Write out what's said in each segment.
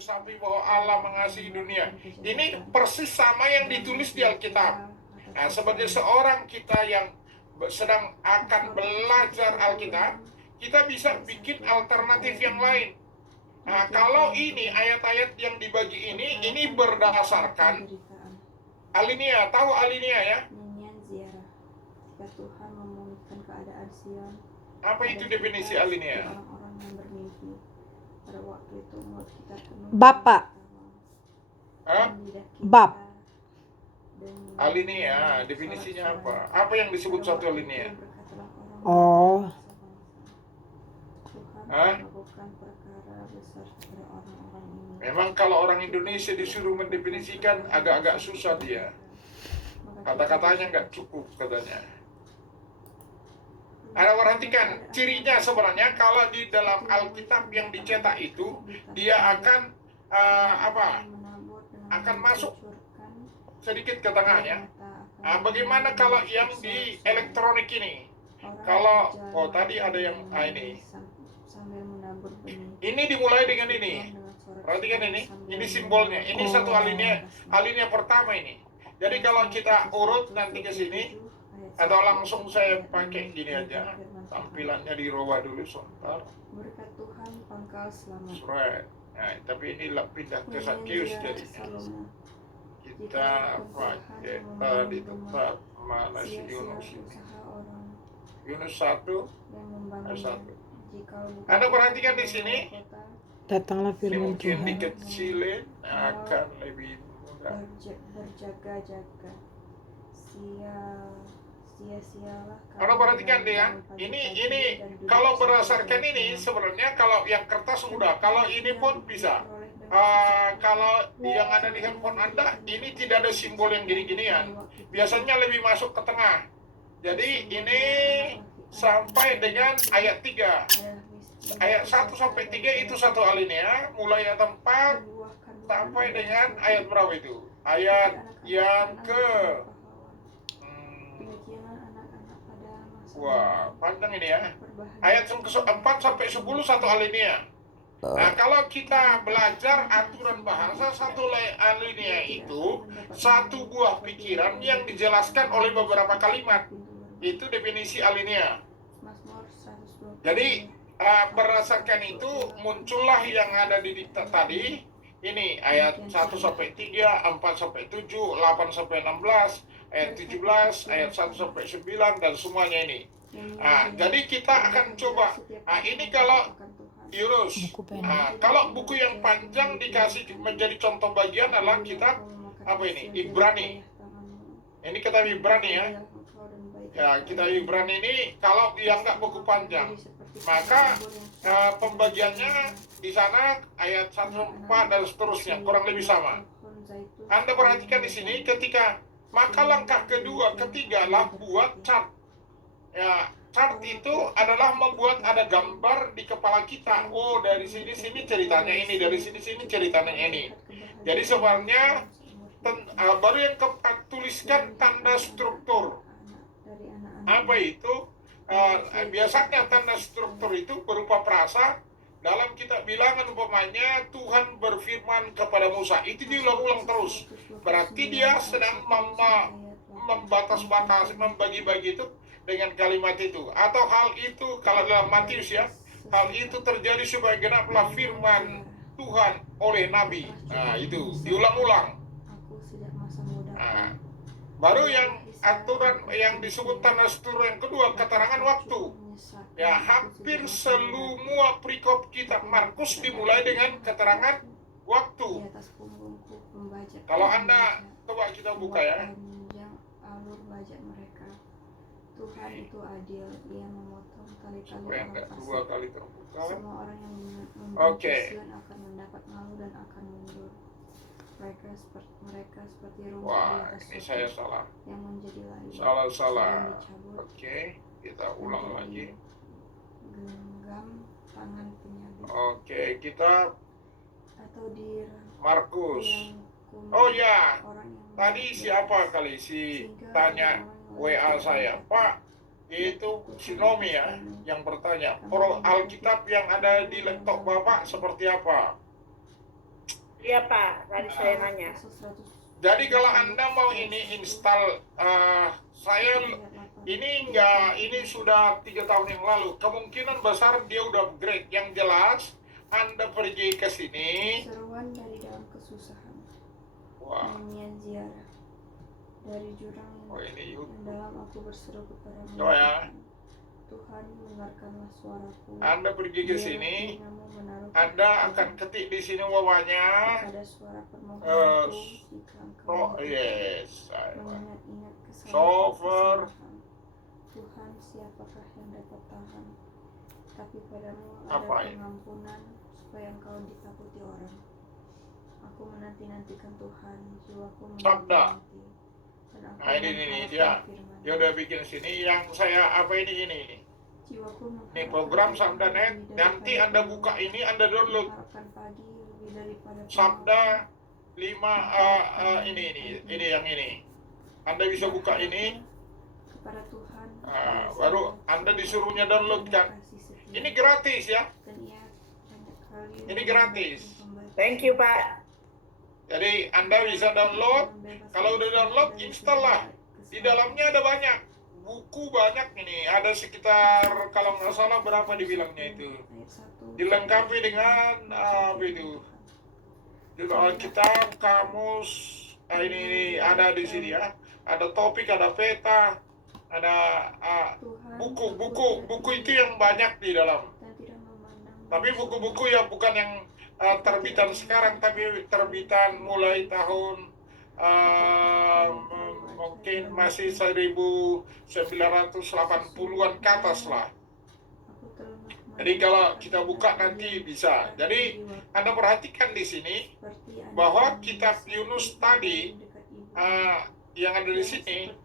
meresapi bahwa Allah mengasihi dunia. Ini persis sama yang ditulis di Alkitab. Nah, sebagai seorang kita yang sedang akan belajar Alkitab, kita bisa bikin alternatif yang lain. Nah, kalau ini ayat-ayat yang dibagi ini berdasarkan alinea. Tahu alinea ya? Nyanyian ziarah. Jika Tuhan memulihkan keadaan Sion, Apa itu definisi alinea? orang-orang yang bermimpi. Pada waktu itu mulut kita penuh Bapak. Hah? Bab. Alinea, definisinya apa? Apa yang disebut satu alinea? Oh. Hah? Memang kalau orang Indonesia disuruh mendefinisikan agak-agak susah dia. Kata-katanya nggak cukup katanya. Anda perhatikan cirinya sebenarnya kalau di dalam Alkitab yang dicetak itu dia akan akan masuk sedikit ke tengah ya. Bagaimana kalau yang di elektronik ini? Kalau tadi ada yang ini dimulai dengan ini. Perhatikan ini simbolnya. Ini satu alinea pertama ini. Jadi kalau kita urut nanti ke sini, atau langsung saya pakai gini aja, tampilannya dirubah dulu sebentar. Berkat Tuhan pangkal selamat. Right. Nah, tapi ini pindah ke Sakius jadinya. Kita pakai di tempat mana si Yunus ini? Yunus 1 ayat 1. Anda perhatikan di sini. Datanglah Ini firman mungkin Tuhan. dikecilin akan lebih mudah. Berjaga-jaga. Sia-sialah. Anda perhatikan deh ya. Ini kalau berdasarkan ini sebenarnya kalau yang kertas mudah. Kalau ini pun bisa. Kalau yang ada di handphone Anda ini tidak ada simbol yang gini-ginian. Biasanya lebih masuk ke tengah. Jadi ini sampai dengan ayat 3. Ayat 1 sampai 3 itu satu alinea, mulai ayat 4 sampai dengan ayat berapa itu? Ayat yang ke wah, panjang ini ya. Ayat 4 sampai 10 satu alinea. Nah, kalau kita belajar aturan bahasa, satu alinea itu satu buah pikiran yang dijelaskan oleh beberapa kalimat. Itu definisi alinea. Jadi berdasarkan itu muncullah yang ada di diktat tadi. Ini ayat 1 sampai 3, 4 sampai 7, 8 sampai 16, ayat 17, ayat 1 sampai 9 dan semuanya ini. Jadi kita akan coba. Ini kalau Yunus. Kalau buku yang panjang dikasih menjadi contoh bagian adalah kitab apa ini? Ibrani. Ini kitab Ibrani ya. Ya, kitab Ibrani ini kalau yang nggak buku panjang, maka pembagiannya di sana ayat 1-4 dan seterusnya kurang lebih sama. Anda perhatikan di sini ketika maka langkah kedua, ketiga lah buat chart. Ya, chart itu adalah membuat ada gambar di kepala kita. Oh, dari sini ceritanya ini, dari sini ceritanya ini. Jadi sebenarnya baru yang keempat tuliskan tanda struktur. Apa itu? Biasanya tanda struktur itu berupa frasa. Dalam kitab Bilangan umpamanya Tuhan berfirman kepada Musa. Itu diulang-ulang terus. Berarti dia sedang membatas-batas, membagi-bagi itu dengan kalimat itu. Atau hal itu kalau dalam Matius ya, hal itu terjadi supaya genaplah firman Tuhan oleh Nabi. Nah, itu diulang-ulang. Nah, baru yang aturan yang disebut tanda struktur yang kedua, keterangan waktu. Ya, hampir semua perikop kitab Markus dimulai dengan keterangan waktu. Kalau Anda coba kita buka ya. Tuhan itu adil, Ia memotong tali-tali Supaya orang fasik. dua kali terbuka. Semua orang yang membenci Sion akan mendapat malu dan akan mundur. Mereka seperti rumput Wah, di atas ini bukit saya salah. yang menjadi layu. Salah. Dicabut, Oke, kita ulang lagi. genggam tangan penyabit. Oke, kita Atau di Markus. Oh ya, orang yang tadi siapa kali si tanya WA saya, Pak, itu si Nomi ya, yang bertanya, Alkitab yang ada di laptop Bapak seperti apa? Iya Pak, tadi saya nanya. Pasal 100 Jadi kalau Anda mau ini install, saya ini enggak, ini sudah 3 tahun yang lalu. Kemungkinan besar dia udah upgrade. Yang jelas Anda pergi ke sini. seruan dari dalam kesusahan. Wah, Nyanyian ziarah dari jurang oh ini yang dalam aku berseru kepadamu. Oh ya. Tuhan, dengarkanlah suaraku. Anda pergi ke Biarlah sini, telingamu menaruh Anda hatiku akan ketik di sini wawanya. pada suara permohonanku jika engkau Oh mendengar. yes, Mengingat-ingat Sofer. kesalahan. Tuhan, siapakah yang dapat tahan? Tapi padamu ada Apa ini? pengampunan supaya engkau ditakuti orang. Aku menanti-nantikan Tuhan, jiwaku Sabda. menanti. Dan aku Nah, ini mengharapkan dia. firman. Dia udah bikin sini. Yang saya apa ini? Jiwaku Ini mengharapkan program firman Sabda.net. lebih Nanti daripada Anda pagi. buka ini, Anda download Mengharapkan pagi lebih daripada Sabda pemalam. 5 ini yang ini. Anda bisa buka ini. Kepada Tuhan, Baru Anda disuruhnya download kan. Ini gratis ya. Ini gratis. Thank you Pak. Jadi Anda bisa download. Kalau udah download, install lah. Di dalamnya ada banyak buku, banyak ini. Ada sekitar kalau nggak salah berapa dibilangnya itu. Dilengkapi dengan apa itu? Itu Alkitab, kamus. Ini ada di sini ya. Ada topik, ada peta, ada buku itu yang banyak di dalam. Tapi buku-buku ya bukan yang terbitan sekarang, tapi terbitan mulai tahun mungkin masih 1980-an ke atas lah. Jadi kalau kita buka nanti bisa. Jadi Anda perhatikan di sini bahwa kitab Yunus tadi yang ada di sini.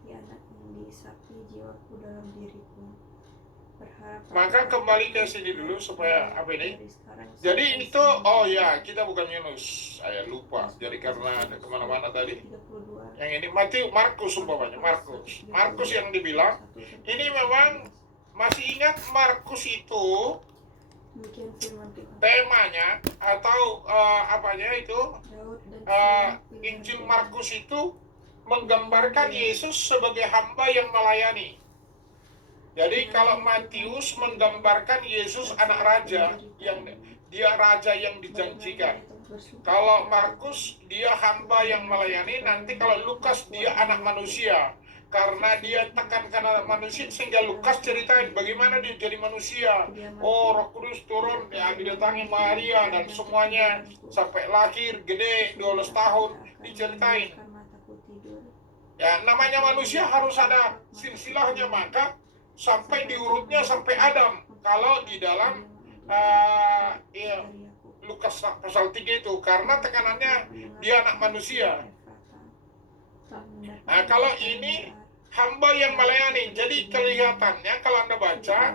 Maka kembali ke sini dulu supaya apa ini? Jadi itu, oh ya, kita bukan Yunus. Saya lupa. Jadi karena ada kemana-mana tadi. Yang ini Markus umpamanya, Markus yang dibilang. Ini memang masih ingat Markus itu temanya atau apanya itu Injil Markus itu menggambarkan Yesus sebagai hamba yang melayani. Jadi kalau Matius menggambarkan Yesus anak raja, yang dia raja yang dijanjikan. Kalau Markus dia hamba yang melayani. Nanti kalau Lukas dia anak manusia, karena dia tekankan anak manusia, sehingga Lukas ceritain bagaimana dia jadi manusia. Oh, Roh Kudus turun, ya didatangi Maria dan semuanya sampai lahir gede 12 tahun diceritain. Ya namanya manusia harus ada silsilahnya, maka sampai diurutnya sampai Adam. Kalau di dalam Lukas pasal 3 itu, karena tekanannya dia anak manusia. Nah, kalau ini hamba yang melayani. Jadi kelihatannya kalau Anda baca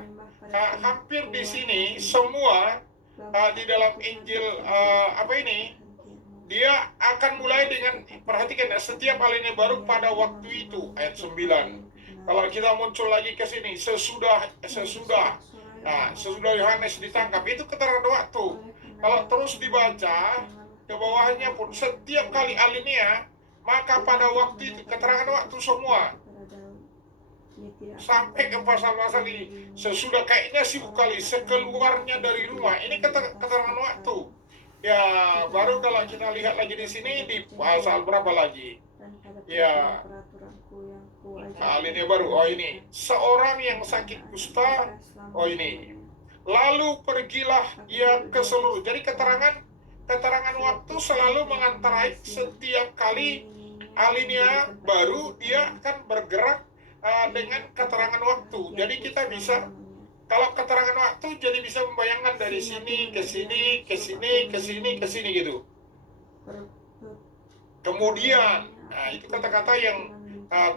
hampir di sini semua di dalam Injil dia akan mulai dengan, perhatikan ya, setiap alinea baru pada waktu itu, ayat 9. Kalau kita muncul lagi ke sini, sesudah Yohanes ditangkap, itu keterangan waktu. Kalau terus dibaca ke bawahnya pun, setiap kali alinea, maka pada waktu itu keterangan waktu semua. Sampai ke pasal-pasal ini, sesudah kayaknya sibuk kali, sekeluarnya dari rumah, ini keterangan waktu. Ya, baru kalau kita lihat lagi di sini, di pasal berapa lagi? Ya, alinea baru. Oh ini, seorang yang sakit kusta. Oh ini, lalu pergilah ia ke seluruh. Jadi keterangan waktu selalu mengantarai setiap kali alinea baru, dia akan bergerak dengan keterangan waktu. Jadi kita bisa, kalau keterangan waktu, jadi bisa membayangkan dari sini ke sini, ke sini, ke sini, ke sini gitu. Kemudian, itu kata-kata yang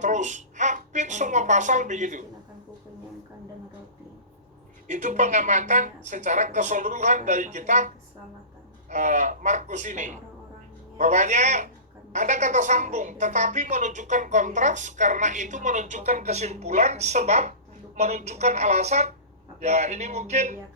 terus hampir semua pasal begitu. Itu pengamatan secara keseluruhan dari kitab Markus ini. Bapaknya ada kata sambung, tetapi menunjukkan kontras, karena itu menunjukkan kesimpulan, sebab menunjukkan alasan. Ya ini mungkin